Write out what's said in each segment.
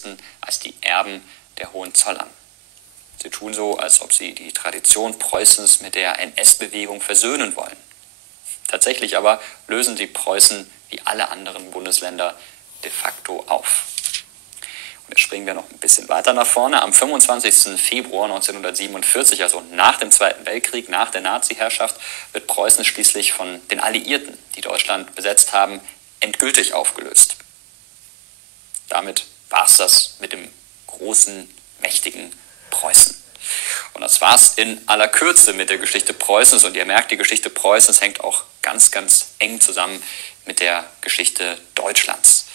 Christen als die Erben der Hohenzollern. Sie tun so, als ob sie die Tradition Preußens mit der NS-Bewegung versöhnen wollen. Tatsächlich aber lösen sie Preußen wie alle anderen Bundesländer de facto auf. Und jetzt springen wir noch ein bisschen weiter nach vorne. Am 25. Februar 1947, also nach dem Zweiten Weltkrieg, nach der Nazi-Herrschaft, wird Preußen schließlich von den Alliierten, die Deutschland besetzt haben, endgültig aufgelöst. Damit war es das mit dem großen, mächtigen Preußen. Und das war es in aller Kürze mit der Geschichte Preußens. Und ihr merkt, die Geschichte Preußens hängt auch ganz, ganz eng zusammen mit der Geschichte Deutschlands.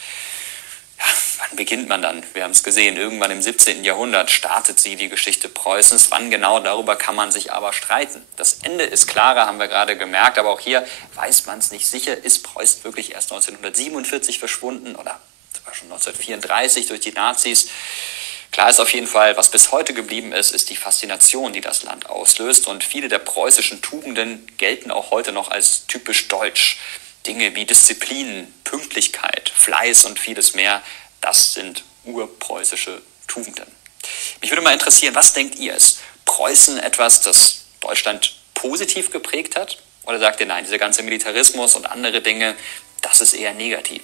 Ja, wann beginnt man dann? Wir haben es gesehen, irgendwann im 17. Jahrhundert startet sie, die Geschichte Preußens. Wann genau, darüber kann man sich aber streiten. Das Ende ist klarer, haben wir gerade gemerkt, aber auch hier weiß man es nicht sicher. Ist Preußen wirklich erst 1947 verschwunden oder sogar schon 1934 durch die Nazis? Klar ist auf jeden Fall, was bis heute geblieben ist, ist die Faszination, die das Land auslöst. Und viele der preußischen Tugenden gelten auch heute noch als typisch deutsch. Dinge wie Disziplin, Pünktlichkeit, Fleiß und vieles mehr, das sind urpreußische Tugenden. Mich würde mal interessieren, was denkt ihr? Ist Preußen etwas, das Deutschland positiv geprägt hat? Oder sagt ihr, nein, dieser ganze Militarismus und andere Dinge, das ist eher negativ?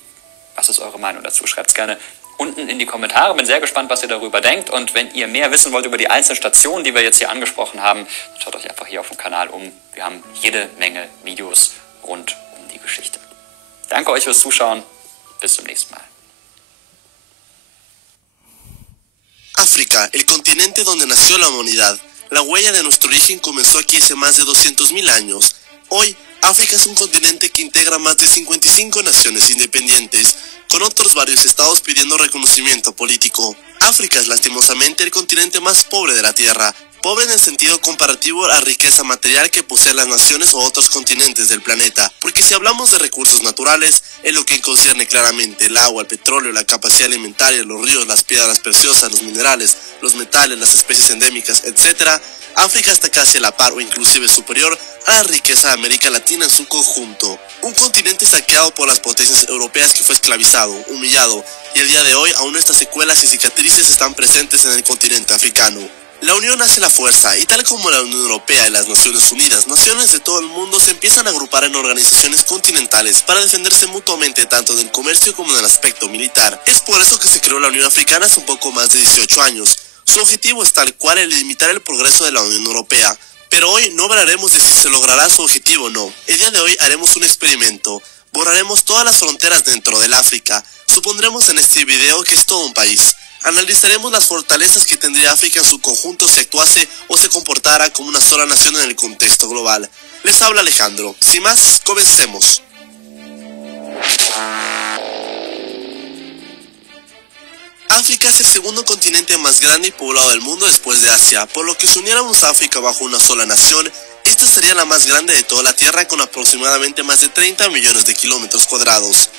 Was ist eure Meinung dazu? Schreibt es gerne unten in die Kommentare. Bin sehr gespannt, was ihr darüber denkt. Und wenn ihr mehr wissen wollt über die einzelnen Stationen, die wir jetzt hier angesprochen haben, dann schaut euch einfach hier auf dem Kanal um. Wir haben jede Menge Videos rund um die Geschichte. Danke euch fürs Zuschauen. Bis zum nächsten Mal. África, el continente donde nació la humanidad. La huella de nuestro origen comenzó aquí hace más de 200.000 años. Hoy, África es un continente que integra más de 55 naciones independientes, con otros varios estados pidiendo reconocimiento político. África es lastimosamente el continente más pobre de la Tierra, pobre en el sentido comparativo a la riqueza material que poseen las naciones o otros continentes del planeta, porque si hablamos de recursos naturales, en lo que concierne claramente el agua, el petróleo, la capacidad alimentaria, los ríos, las piedras preciosas, los minerales, los metales, las especies endémicas, etc., África está casi a la par o inclusive superior a la riqueza de América Latina en su conjunto. Un continente saqueado por las potencias europeas que fue esclavizado, humillado, y el día de hoy aún estas secuelas y cicatrices están presentes en el continente africano. La unión hace la fuerza, y tal como la Unión Europea y las Naciones Unidas, naciones de todo el mundo se empiezan a agrupar en organizaciones continentales para defenderse mutuamente tanto del comercio como del aspecto militar. Es por eso que se creó la Unión Africana hace un poco más de 18 años. Su objetivo es tal cual el limitar el progreso de la Unión Europea. Pero hoy no hablaremos de si se logrará su objetivo o no. El día de hoy haremos un experimento. Borraremos todas las fronteras dentro del África. Supondremos en este video que es todo un país. Analizaremos las fortalezas que tendría África en su conjunto si actuase o se comportara como una sola nación en el contexto global. Les habla Alejandro. Sin más, comencemos. África es el segundo continente más grande y poblado del mundo después de Asia, por lo que si uniéramos a África bajo una sola nación, esta sería la más grande de toda la Tierra con aproximadamente más de 30 millones de kilómetros cuadrados.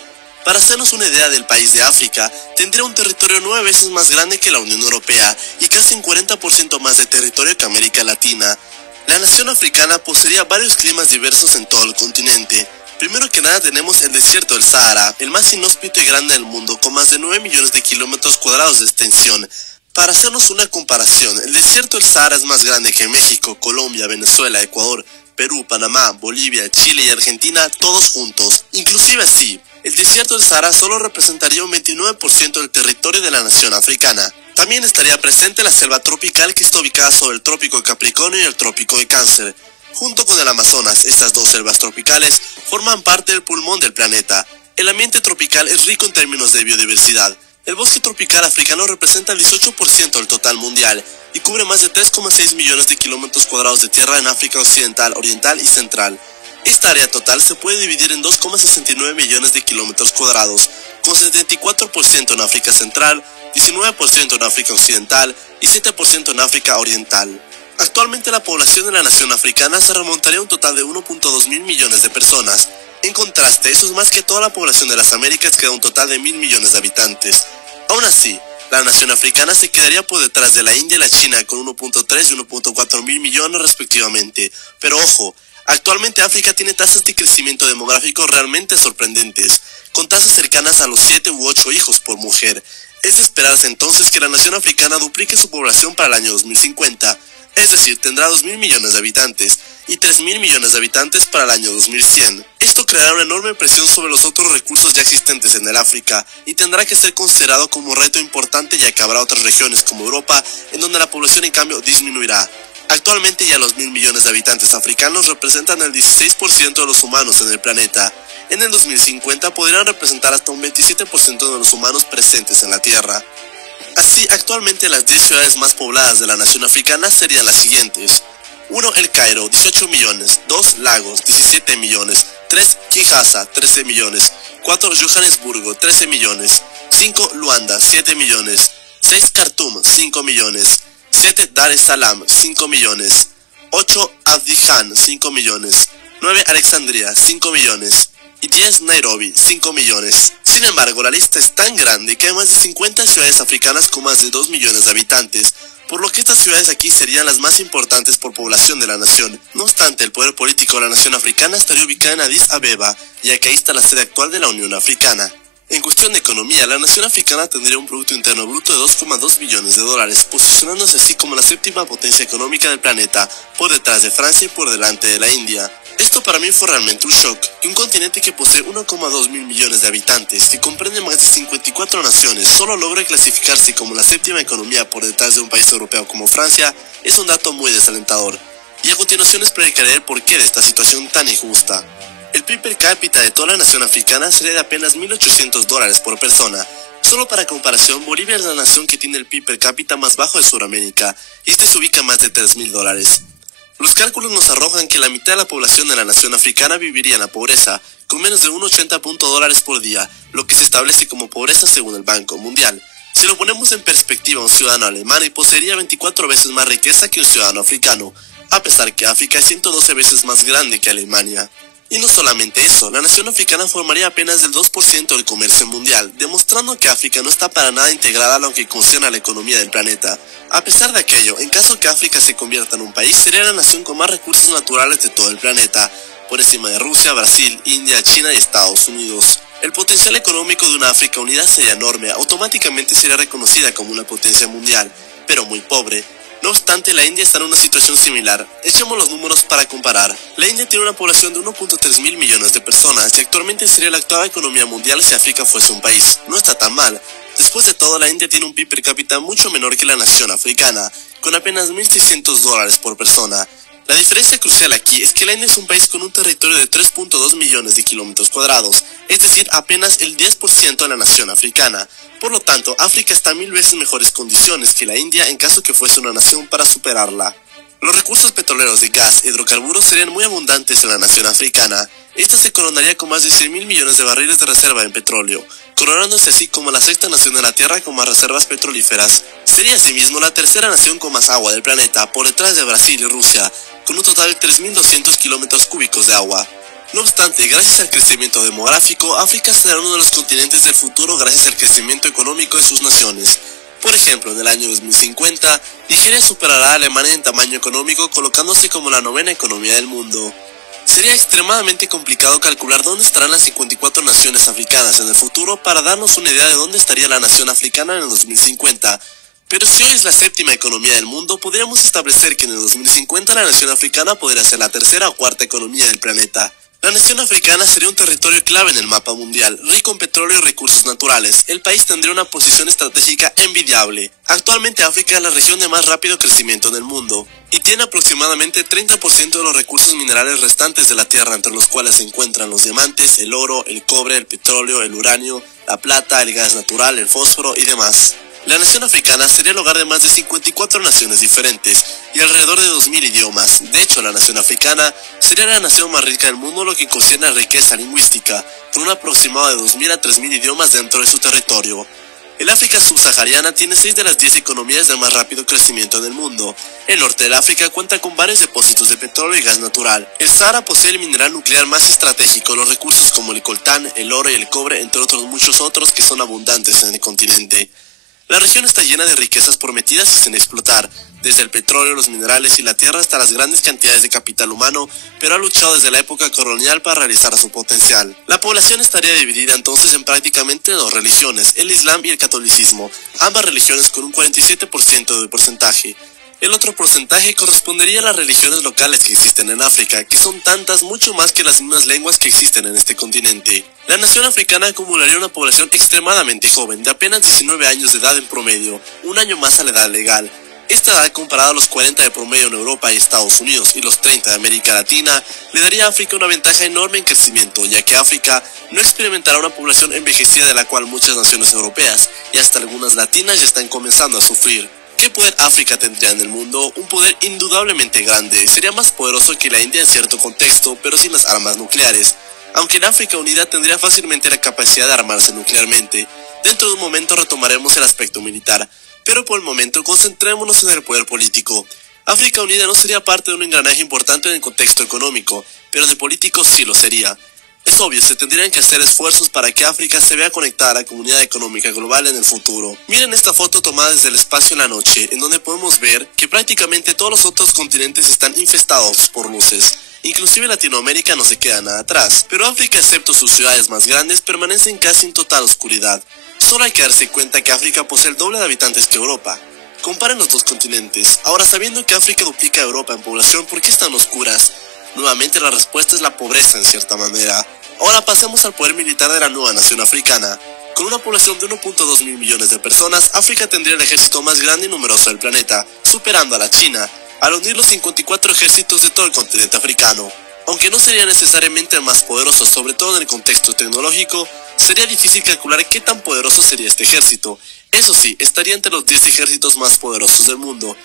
Para hacernos una idea del país de África, tendría un territorio 9 veces más grande que la Unión Europea y casi un 40% más de territorio que América Latina. La nación africana poseería varios climas diversos en todo el continente. Primero que nada tenemos el desierto del Sahara, el más inhóspito y grande del mundo, con más de 9 millones de kilómetros cuadrados de extensión. Para hacernos una comparación, el desierto del Sahara es más grande que México, Colombia, Venezuela, Ecuador, Perú, Panamá, Bolivia, Chile y Argentina, todos juntos. Inclusive así, el desierto del Sahara solo representaría un 29% del territorio de la nación africana. También estaría presente la selva tropical que está ubicada sobre el trópico de Capricornio y el trópico de Cáncer. Junto con el Amazonas, estas dos selvas tropicales forman parte del pulmón del planeta. El ambiente tropical es rico en términos de biodiversidad. El bosque tropical africano representa el 18% del total mundial y cubre más de 3,6 millones de kilómetros cuadrados de tierra en África Occidental, Oriental y Central. Esta área total se puede dividir en 2,69 millones de kilómetros cuadrados, con 74% en África Central, 19% en África Occidental y 7% en África Oriental. Actualmente la población de la nación africana se remontaría a un total de 1.2 mil millones de personas. En contraste, eso es más que toda la población de las Américas, que da un total de 1.000 millones de habitantes. Aún así, la nación africana se quedaría por detrás de la India y la China con 1.3 y 1.4 mil millones respectivamente. Pero ojo, actualmente África tiene tasas de crecimiento demográfico realmente sorprendentes, con tasas cercanas a los 7 u 8 hijos por mujer. Es de esperarse entonces que la nación africana duplique su población para el año 2050, es decir, tendrá 2.000 millones de habitantes y 3.000 millones de habitantes para el año 2100. Esto creará una enorme presión sobre los otros recursos ya existentes en el África y tendrá que ser considerado como un reto importante, ya que habrá otras regiones como Europa en donde la población en cambio disminuirá. Actualmente ya los 1.000 millones de habitantes africanos representan el 16% de los humanos en el planeta. En el 2050 podrían representar hasta un 27% de los humanos presentes en la Tierra. Así, actualmente las 10 ciudades más pobladas de la nación africana serían las siguientes. 1. El Cairo, 18 millones. 2. Lagos, 17 millones. 3. Kinshasa, 13 millones. 4. Johannesburgo, 13 millones. 5. Luanda, 7 millones. 6. Khartoum, 5 millones. 7. Dar es Salaam, 5 millones. 8. Abidjan, 5 millones. 9. Alexandria, 5 millones. Y 10. Nairobi, 5 millones. Sin embargo, la lista es tan grande que hay más de 50 ciudades africanas con más de 2 millones de habitantes, por lo que estas ciudades aquí serían las más importantes por población de la nación. No obstante, el poder político de la nación africana estaría ubicada en Addis Abeba, ya que ahí está la sede actual de la Unión Africana. En cuestión de economía, la nación africana tendría un Producto Interno Bruto de 2,2 billones de dólares, posicionándose así como la séptima potencia económica del planeta, por detrás de Francia y por delante de la India. Esto para mí fue realmente un shock, que un continente que posee 1,2 mil millones de habitantes, que comprende más de 54 naciones, solo logre clasificarse como la séptima economía por detrás de un país europeo como Francia, es un dato muy desalentador. Y a continuación explicaré el porqué de esta situación tan injusta. El PIB per cápita de toda la nación africana sería de apenas $1.800 por persona. Solo para comparación, Bolivia es la nación que tiene el PIB per cápita más bajo de Sudamérica, y este se ubica a más de $3.000. Los cálculos nos arrojan que la mitad de la población de la nación africana viviría en la pobreza, con menos de $1.80 por día, lo que se establece como pobreza según el Banco Mundial. Si lo ponemos en perspectiva, un ciudadano alemán poseería 24 veces más riqueza que un ciudadano africano, a pesar que África es 112 veces más grande que Alemania. Y no solamente eso, la nación africana formaría apenas el 2% del comercio mundial, demostrando que África no está para nada integrada a lo que concierne a la economía del planeta. A pesar de aquello, en caso que África se convierta en un país, sería la nación con más recursos naturales de todo el planeta, por encima de Rusia, Brasil, India, China y Estados Unidos. El potencial económico de una África unida sería enorme, automáticamente sería reconocida como una potencia mundial, pero muy pobre. No obstante, la India está en una situación similar. Echemos los números para comparar. La India tiene una población de 1.3 mil millones de personas y actualmente sería la octava economía mundial si África fuese un país. No está tan mal. Después de todo, la India tiene un PIB per cápita mucho menor que la nación africana, con apenas $1.600 por persona. La diferencia crucial aquí es que la India es un país con un territorio de 3.2 millones de kilómetros cuadrados, es decir, apenas el 10% de la nación africana. Por lo tanto, África está en 1000 veces mejores condiciones que la India en caso que fuese una nación para superarla. Los recursos petroleros de gas e hidrocarburos serían muy abundantes en la nación africana. Esta se coronaría con más de 100.000 millones de barriles de reserva en petróleo, coronándose así como la sexta nación de la Tierra con más reservas petrolíferas. Sería asimismo la tercera nación con más agua del planeta, por detrás de Brasil y Rusia, con un total de 3.200 kilómetros cúbicos de agua. No obstante, gracias al crecimiento demográfico, África será uno de los continentes del futuro gracias al crecimiento económico de sus naciones. Por ejemplo, en el año 2050, Nigeria superará a Alemania en tamaño económico, colocándose como la novena economía del mundo. Sería extremadamente complicado calcular dónde estarán las 54 naciones africanas en el futuro para darnos una idea de dónde estaría la nación africana en el 2050. Pero si hoy es la séptima economía del mundo, podríamos establecer que en el 2050 la nación africana podría ser la tercera o cuarta economía del planeta. La nación africana sería un territorio clave en el mapa mundial, rico en petróleo y recursos naturales. El país tendría una posición estratégica envidiable. Actualmente África es la región de más rápido crecimiento en el mundo, y tiene aproximadamente 30% de los recursos minerales restantes de la Tierra, entre los cuales se encuentran los diamantes, el oro, el cobre, el petróleo, el uranio, la plata, el gas natural, el fósforo y demás. La nación africana sería el hogar de más de 54 naciones diferentes y alrededor de 2000 idiomas. De hecho, la nación africana sería la nación más rica del mundo lo que concierne a riqueza lingüística, con un aproximado de 2000 a 3000 idiomas dentro de su territorio. El África subsahariana tiene 6 de las 10 economías de más rápido crecimiento en el mundo. El norte del África cuenta con varios depósitos de petróleo y gas natural. El Sahara posee el mineral nuclear más estratégico, los recursos como el coltán, el oro y el cobre, entre otros muchos otros que son abundantes en el continente. La región está llena de riquezas prometidas y sin explotar, desde el petróleo, los minerales y la tierra hasta las grandes cantidades de capital humano, pero ha luchado desde la época colonial para realizar su potencial. La población estaría dividida entonces en prácticamente dos religiones, el Islam y el catolicismo, ambas religiones con un 47% de porcentaje. El otro porcentaje correspondería a las religiones locales que existen en África, que son tantas, mucho más que las mismas lenguas que existen en este continente. La nación africana acumularía una población extremadamente joven, de apenas 19 años de edad en promedio, un año más a la edad legal. Esta edad, comparada a los 40 de promedio en Europa y Estados Unidos y los 30 de América Latina, le daría a África una ventaja enorme en crecimiento, ya que África no experimentará una población envejecida de la cual muchas naciones europeas y hasta algunas latinas ya están comenzando a sufrir. ¿Qué poder África tendría en el mundo? Un poder indudablemente grande. Sería más poderoso que la India en cierto contexto, pero sin las armas nucleares. Aunque la África Unida tendría fácilmente la capacidad de armarse nuclearmente. Dentro de un momento retomaremos el aspecto militar, pero por el momento concentrémonos en el poder político. África Unida no sería parte de un engranaje importante en el contexto económico, pero de político sí lo sería. Es obvio, se tendrían que hacer esfuerzos para que África se vea conectada a la comunidad económica global en el futuro. Miren esta foto tomada desde el espacio en la noche, en donde podemos ver que prácticamente todos los otros continentes están infestados por luces. Inclusive Latinoamérica no se queda nada atrás, pero África, excepto sus ciudades más grandes, permanecen casi en total oscuridad. Solo hay que darse cuenta que África posee el doble de habitantes que Europa. Comparen los dos continentes. Ahora, sabiendo que África duplica a Europa en población, ¿por qué están oscuras? Nuevamente la respuesta es la pobreza en cierta manera. Ahora pasemos al poder militar de la nueva nación africana. Con una población de 1.2 mil millones de personas, África tendría el ejército más grande y numeroso del planeta, superando a la China, al unir los 54 ejércitos de todo el continente africano. Aunque no sería necesariamente el más poderoso, sobre todo en el contexto tecnológico, sería difícil calcular qué tan poderoso sería este ejército. Eso sí, estaría entre los 10 ejércitos más poderosos del mundo.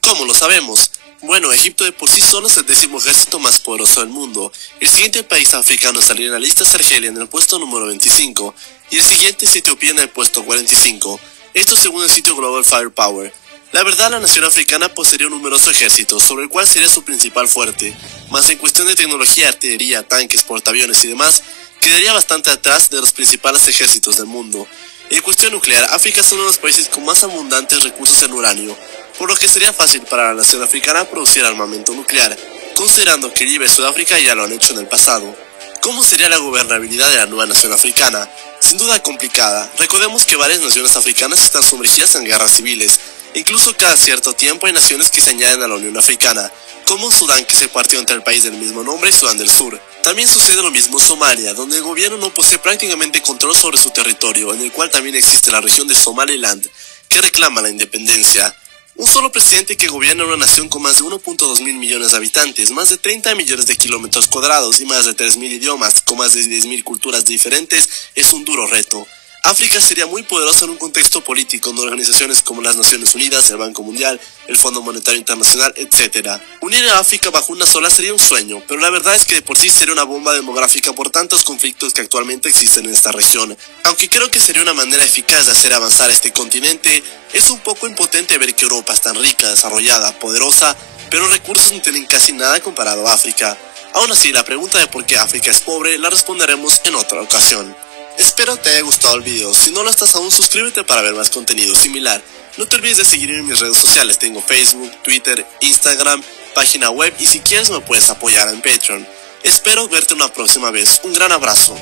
¿Cómo lo sabemos? Bueno, Egipto de por sí solo es el 10º ejército más poderoso del mundo. El siguiente país africano a salir en la lista es Argelia en el puesto número 25, y el siguiente es Etiopía en el puesto 45. Esto según el sitio Global Firepower. La verdad, la nación africana poseería un numeroso ejército, sobre el cual sería su principal fuerte, mas en cuestión de tecnología, artillería, tanques, portaaviones y demás, quedaría bastante atrás de los principales ejércitos del mundo. En cuestión nuclear, África es uno de los países con más abundantes recursos en uranio, por lo que sería fácil para la nación africana producir armamento nuclear, considerando que Libia y Sudáfrica ya lo han hecho en el pasado. ¿Cómo sería la gobernabilidad de la nueva nación africana? Sin duda complicada. Recordemos que varias naciones africanas están sumergidas en guerras civiles. Incluso cada cierto tiempo hay naciones que se añaden a la Unión Africana, como Sudán, que se partió entre el país del mismo nombre y Sudán del Sur. También sucede lo mismo en Somalia, donde el gobierno no posee prácticamente control sobre su territorio, en el cual también existe la región de Somaliland, que reclama la independencia. Un solo presidente que gobierna una nación con más de 1.2 mil millones de habitantes, más de 30 millones de kilómetros cuadrados y más de 3.000 idiomas, con más de 10.000 culturas diferentes, es un duro reto. África sería muy poderosa en un contexto político, en organizaciones como las Naciones Unidas, el Banco Mundial, el Fondo Monetario Internacional, etc. Unir a África bajo una sola sería un sueño, pero la verdad es que de por sí sería una bomba demográfica por tantos conflictos que actualmente existen en esta región. Aunque creo que sería una manera eficaz de hacer avanzar a este continente, es un poco impotente ver que Europa es tan rica, desarrollada, poderosa, pero recursos no tienen casi nada comparado a África. Aún así, la pregunta de por qué África es pobre la responderemos en otra ocasión. Espero te haya gustado el video. Si no lo estás aún, suscríbete para ver más contenido similar. No te olvides de seguirme en mis redes sociales. Tengo Facebook, Twitter, Instagram, página web y si quieres me puedes apoyar en Patreon. Espero verte una próxima vez. Un gran abrazo.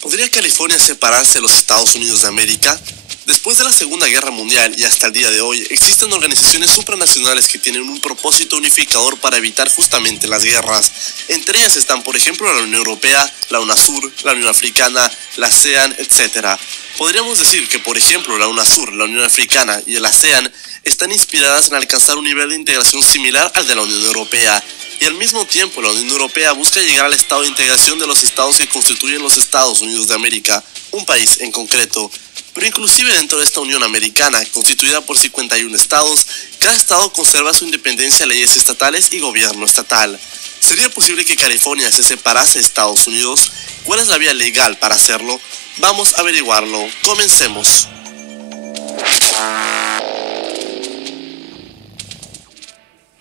¿Podría California separarse de los Estados Unidos de América? Después de la Segunda Guerra Mundial y hasta el día de hoy, existen organizaciones supranacionales que tienen un propósito unificador para evitar justamente las guerras. Entre ellas están, por ejemplo, la Unión Europea, la UNASUR, la Unión Africana, la ASEAN, etc. Podríamos decir que, por ejemplo, la UNASUR, la Unión Africana y el ASEAN están inspiradas en alcanzar un nivel de integración similar al de la Unión Europea. Y al mismo tiempo, la Unión Europea busca llegar al estado de integración de los estados que constituyen los Estados Unidos de América, un país en concreto. Pero inclusive dentro de esta Unión Americana, constituida por 51 estados, cada estado conserva su independencia, leyes estatales y gobierno estatal. ¿Sería posible que California se separase de Estados Unidos? ¿Cuál es la vía legal para hacerlo? Vamos a averiguarlo. Comencemos.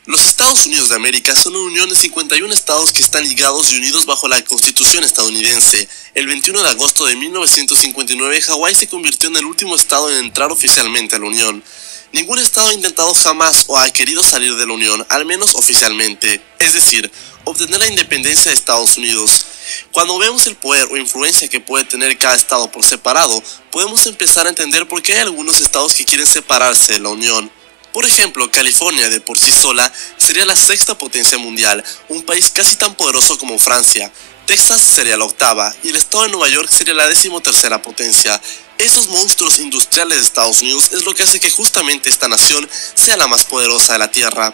Los Estados Estados Unidos de América son una unión de 51 estados que están ligados y unidos bajo la Constitución estadounidense. El 21 de agosto de 1959, Hawái se convirtió en el último estado en entrar oficialmente a la Unión. Ningún estado ha intentado jamás o ha querido salir de la Unión, al menos oficialmente, es decir, obtener la independencia de Estados Unidos. Cuando vemos el poder o influencia que puede tener cada estado por separado, podemos empezar a entender por qué hay algunos estados que quieren separarse de la Unión. Por ejemplo, California de por sí sola sería la sexta potencia mundial, un país casi tan poderoso como Francia. Texas sería la octava y el estado de Nueva York sería la 13ª potencia. Esos monstruos industriales de Estados Unidos es lo que hace que justamente esta nación sea la más poderosa de la Tierra.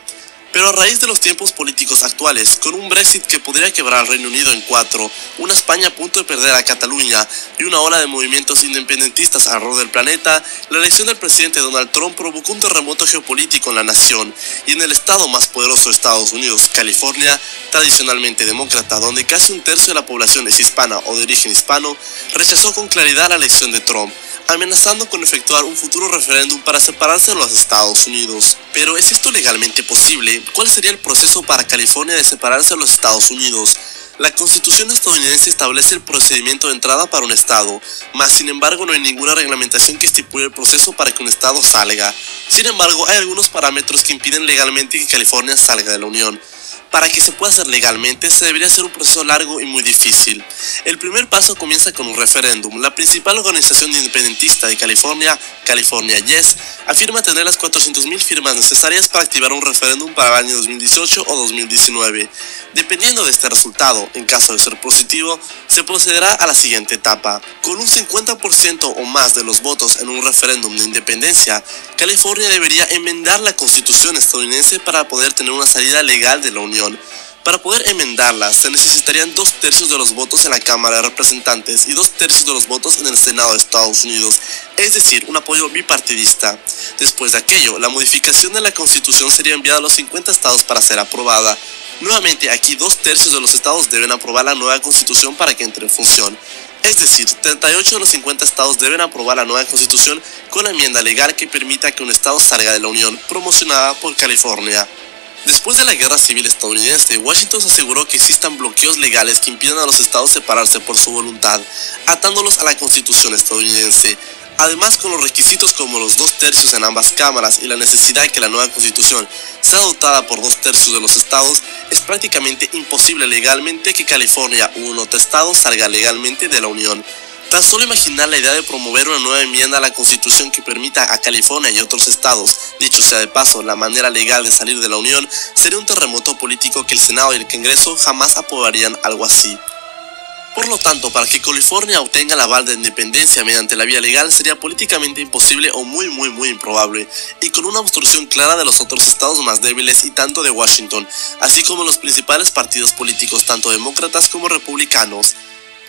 Pero a raíz de los tiempos políticos actuales, con un Brexit que podría quebrar al Reino Unido en 4, una España a punto de perder a Cataluña y una ola de movimientos independentistas alrededor del planeta, la elección del presidente Donald Trump provocó un terremoto geopolítico en la nación y en el estado más poderoso de Estados Unidos, California, tradicionalmente demócrata, donde casi un tercio de la población es hispana o de origen hispano, rechazó con claridad la elección de Trump, amenazando con efectuar un futuro referéndum para separarse de los Estados Unidos. Pero ¿es esto legalmente posible? ¿Cuál sería el proceso para California de separarse de los Estados Unidos? La Constitución estadounidense establece el procedimiento de entrada para un estado, mas sin embargo no hay ninguna reglamentación que estipule el proceso para que un estado salga. Sin embargo, hay algunos parámetros que impiden legalmente que California salga de la Unión. Para que se pueda hacer legalmente, se debería hacer un proceso largo y muy difícil. El primer paso comienza con un referéndum. La principal organización independentista de California, California Yes, afirma tener las 400.000 firmas necesarias para activar un referéndum para el año 2018 o 2019. Dependiendo de este resultado, en caso de ser positivo, se procederá a la siguiente etapa. Con un 50% o más de los votos en un referéndum de independencia, California debería enmendar la Constitución estadounidense para poder tener una salida legal de la Unión. Para poder enmendarla, se necesitarían 2/3 de los votos en la Cámara de Representantes y 2/3 de los votos en el Senado de Estados Unidos, es decir, un apoyo bipartidista. Después de aquello, la modificación de la Constitución sería enviada a los 50 estados para ser aprobada. Nuevamente, aquí 2/3 de los estados deben aprobar la nueva Constitución para que entre en función. Es decir, 38 de los 50 estados deben aprobar la nueva Constitución con la enmienda legal que permita que un estado salga de la Unión, promocionada por California. Después de la Guerra Civil estadounidense, Washington se aseguró que existan bloqueos legales que impidan a los estados separarse por su voluntad, atándolos a la Constitución estadounidense. Además, con los requisitos como los 2/3 en ambas cámaras y la necesidad de que la nueva Constitución sea adoptada por 2/3 de los estados, es prácticamente imposible legalmente que California u un otro estado salga legalmente de la Unión. Tan solo imaginar la idea de promover una nueva enmienda a la Constitución que permita a California y otros estados, dicho sea de paso, la manera legal de salir de la Unión, sería un terremoto político que el Senado y el Congreso jamás aprobarían algo así. Por lo tanto, para que California obtenga el aval de independencia mediante la vía legal sería políticamente imposible o muy improbable, y con una obstrucción clara de los otros estados más débiles y tanto de Washington, así como los principales partidos políticos tanto demócratas como republicanos.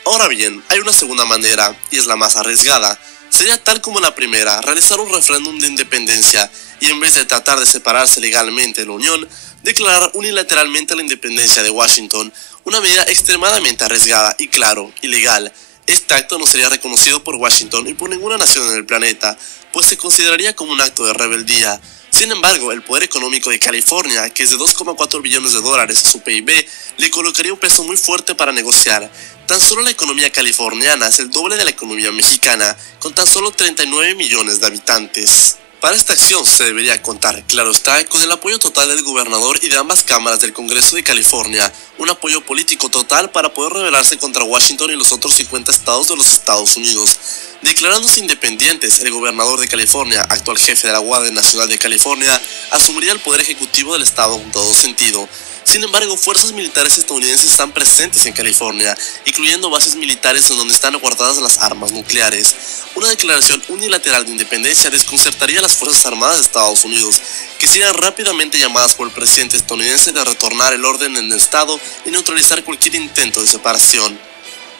Ahora bien, hay una segunda manera, y es la más arriesgada. Sería tal como la primera, realizar un referéndum de independencia, y en vez de tratar de separarse legalmente de la Unión, declarar unilateralmente la independencia de Washington, una medida extremadamente arriesgada y claro, ilegal. Este acto no sería reconocido por Washington y por ninguna nación en el planeta, pues se consideraría como un acto de rebeldía. Sin embargo, el poder económico de California, que es de 2,4 billones de dólares a su PIB, le colocaría un peso muy fuerte para negociar. Tan solo la economía californiana es el doble de la economía mexicana, con tan solo 39 millones de habitantes. Para esta acción se debería contar, claro está, con el apoyo total del gobernador y de ambas cámaras del Congreso de California, un apoyo político total para poder rebelarse contra Washington y los otros 50 estados de los Estados Unidos. Declarándose independientes, el gobernador de California, actual jefe de la Guardia Nacional de California, asumiría el poder ejecutivo del estado en todo sentido. Sin embargo, fuerzas militares estadounidenses están presentes en California, incluyendo bases militares en donde están guardadas las armas nucleares. Una declaración unilateral de independencia desconcertaría a las Fuerzas Armadas de Estados Unidos, que serían rápidamente llamadas por el presidente estadounidense de retornar el orden en el estado y neutralizar cualquier intento de separación.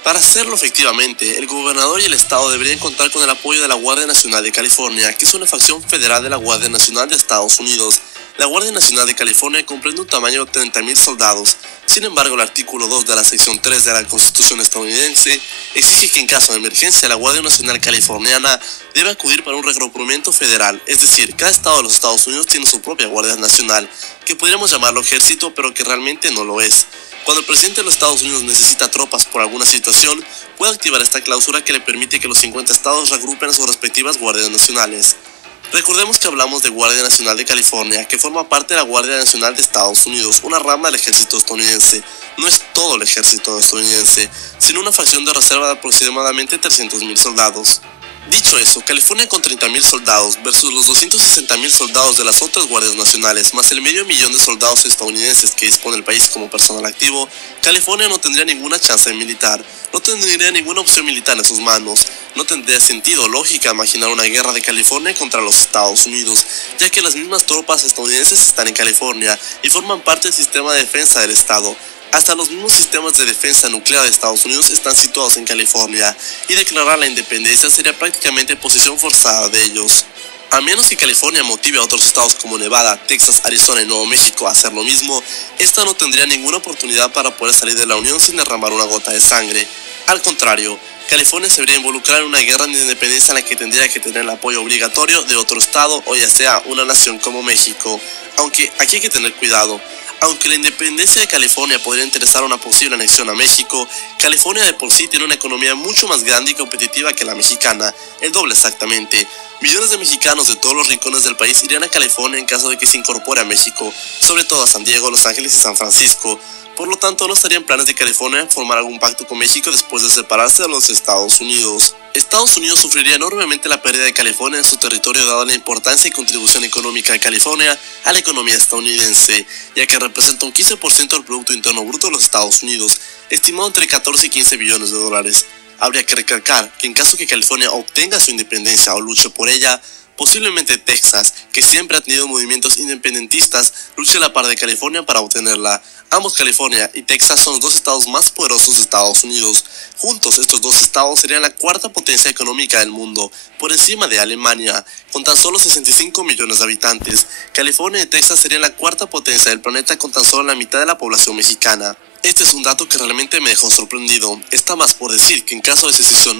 Para hacerlo efectivamente, el gobernador y el estado deberían contar con el apoyo de la Guardia Nacional de California, que es una facción federal de la Guardia Nacional de Estados Unidos. La Guardia Nacional de California comprende un tamaño de 30.000 soldados. Sin embargo, el artículo 2 de la sección 3 de la Constitución estadounidense exige que en caso de emergencia la Guardia Nacional Californiana debe acudir para un reagrupamiento federal, es decir, cada estado de los Estados Unidos tiene su propia Guardia Nacional, que podríamos llamarlo ejército, pero que realmente no lo es. Cuando el presidente de los Estados Unidos necesita tropas por alguna situación, puede activar esta cláusula que le permite que los 50 estados reagrupen a sus respectivas guardias nacionales. Recordemos que hablamos de Guardia Nacional de California, que forma parte de la Guardia Nacional de Estados Unidos, una rama del ejército estadounidense. No es todo el ejército estadounidense, sino una facción de reserva de aproximadamente 300.000 soldados. Dicho eso, California con 30.000 soldados versus los 260.000 soldados de las otras guardias nacionales, más el medio millón de soldados estadounidenses que dispone el país como personal activo, California no tendría ninguna chance militar, no tendría ninguna opción militar en sus manos. No tendría sentido o lógica imaginar una guerra de California contra los Estados Unidos, ya que las mismas tropas estadounidenses están en California y forman parte del sistema de defensa del estado. Hasta los mismos sistemas de defensa nuclear de Estados Unidos están situados en California, y declarar la independencia sería prácticamente posición forzada de ellos. A menos que California motive a otros estados como Nevada, Texas, Arizona y Nuevo México a hacer lo mismo, esta no tendría ninguna oportunidad para poder salir de la Unión sin derramar una gota de sangre. Al contrario, California se vería involucrada en una guerra de independencia en la que tendría que tener el apoyo obligatorio de otro estado o ya sea una nación como México. Aunque aquí hay que tener cuidado. Aunque la independencia de California podría interesar una posible anexión a México, California de por sí tiene una economía mucho más grande y competitiva que la mexicana, el doble exactamente. Millones de mexicanos de todos los rincones del país irían a California en caso de que se incorpore a México, sobre todo a San Diego, Los Ángeles y San Francisco. Por lo tanto, no estaría en planes de California formar algún pacto con México después de separarse de los Estados Unidos. Estados Unidos sufriría enormemente la pérdida de California en su territorio dada la importancia y contribución económica de California a la economía estadounidense, ya que representa un 15% del Producto Interno Bruto de los Estados Unidos, estimado entre 14 y 15 billones de dólares. Habría que recalcar que en caso que California obtenga su independencia o luche por ella, posiblemente Texas, que siempre ha tenido movimientos independentistas, luche a la par de California para obtenerla. Ambos, California y Texas, son los dos estados más poderosos de Estados Unidos. Juntos, estos dos estados serían la cuarta potencia económica del mundo, por encima de Alemania, con tan solo 65 millones de habitantes. California y Texas serían la cuarta potencia del planeta con tan solo la mitad de la población mexicana. Este es un dato que realmente me dejó sorprendido. Está más por decir que en caso de secesión